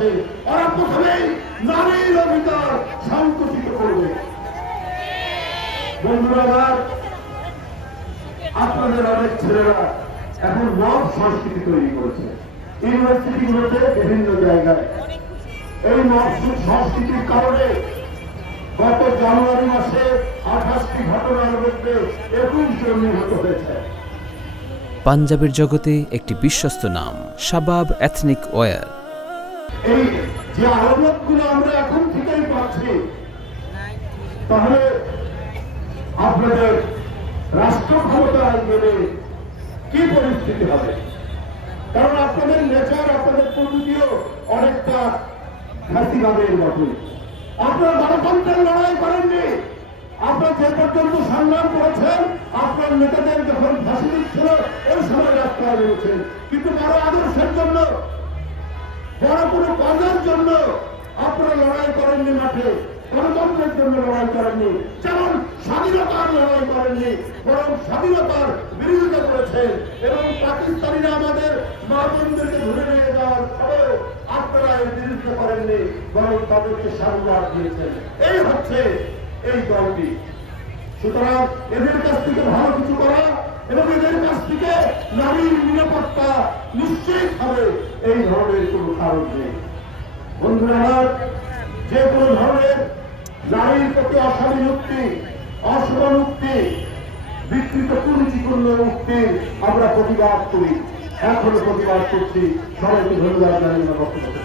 আসে ওরা প্রথমেই নারীর অধিকার সংকুচিত করবে। বন্ধুরা আমার, আপনাদের অনেক ছেলেরা এখন মব সংস্কৃতি তৈরি করেছে ইউনিভার্সিটিগুলোতে, বিভিন্ন জায়গায়। এই মব সংস্কৃতির কারণে গত জানুয়ারি মাসে 28টি ঘটনার মধ্যে 21 জন নিহত হয়েছে। পাঞ্জাবের জগতে একটি বিশ্বস্ত নাম শাবাব এথনিক ওয়্যার। এই যে আরোপগুলো আমরা এখন থেকেই পাচ্ছি, তাহলে আপনাদের রাষ্ট্র ক্ষমতায় গেলে কি পরিস্থিতি হবে? কারণ আপনাদের নেচার, আপনাদের প্রকৃতিও অনেকটা ফ্যাসিবাদের মতো। আপনার গণতন্ত্রের লড়াই করেননি। আপনার যে পর্যন্ত সংগ্রাম করেছেন, আপনার নেতাদের যখন ফাঁসি দিচ্ছিল ওই সময় রাস্তায় বেরোছেন, কিন্তু বড় আদর্শের জন্য, বড় কোনো কাজের জন্য আপনারা লড়াই করেননি মাঠে, গণতন্ত্রের জন্য লড়াই করেননি। যেমন স্বাধীনতার লড়াই করেননি, বরং স্বাধীনতার বিরোধিতা করেছেন। এবং পাকিস্তানিরা আমাদের মা বোনদেরকে ধরে নিয়ে যাওয়ার পরেও আপনারা এর বিরুদ্ধে করেননি, বরং তাদেরকে সাধুবাদ দিয়েছেন। এই হচ্ছে এই দলটি। সুতরাং এদের কাছ থেকে ভালো কিছু করা এবং এদের কাছ থেকে নারীর নিরাপত্তা নিশ্চিত হবে, এই ধরনের কোন কারণ নেই। বন্ধুরা আমার, যে কোনো ধরনের নারীর প্রতি অস্বামী উক্তি, অসমান উক্তি, বিকৃত কুরুচিপূর্ণ উক্তি আমরা প্রতিবাদ করি, এখনো প্রতিবাদ করছি। সবাইকে ধন্যবাদ জানিয়ে বক্তব্য